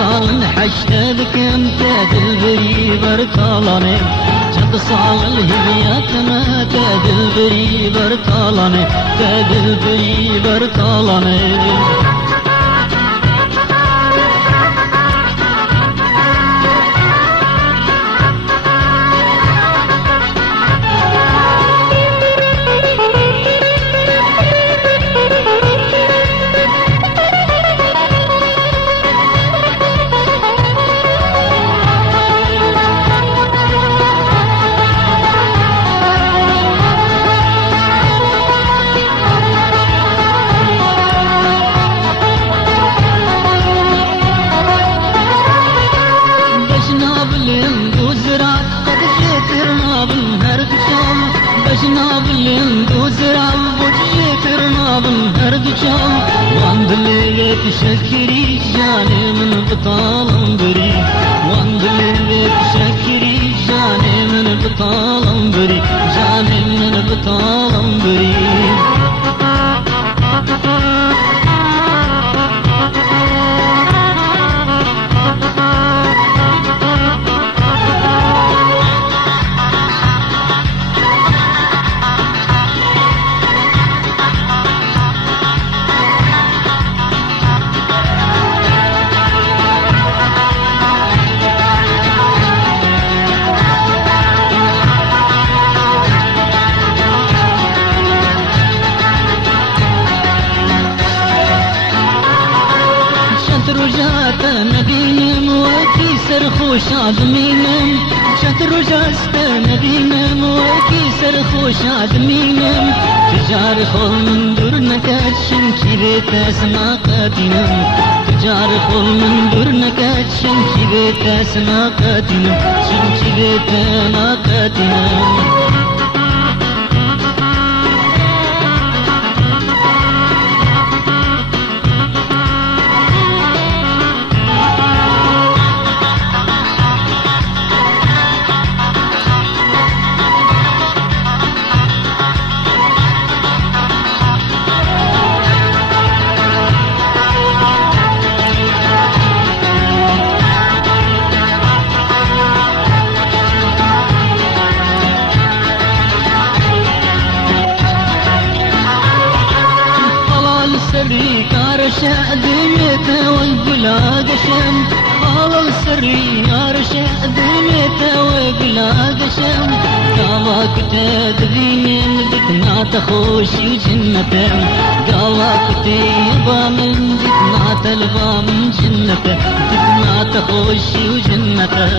صال حشتك انت دلبري برطالاني شد صال الهديات ما تدلبري برطالاني تدلبري برطالاني بشناب اللندو زرع وجهي ترناب هرد شام واند اللي تشكري جاني من بطال بري واند اللي تشكري جاني من بطال بري جاني من بطال بري رجعت نبينم وكي سرخوش عدمينم شت رجعت نبينم وكي سرخوش عدمينم تجار خل من درنكات شنكي بيت اسما قاتنم تجار خل من درنكات شنكي بيت اسما قاتنم شنكي بيت ما قاتنم سري كارشة دميته ويقلا قشم على السري كارشة دميته ويقلا قشم قاواك تدرين بتنا تخوشي وجنته قاواك تيبا من بتنا تلبا من جنته بتنا تخوشي وجنته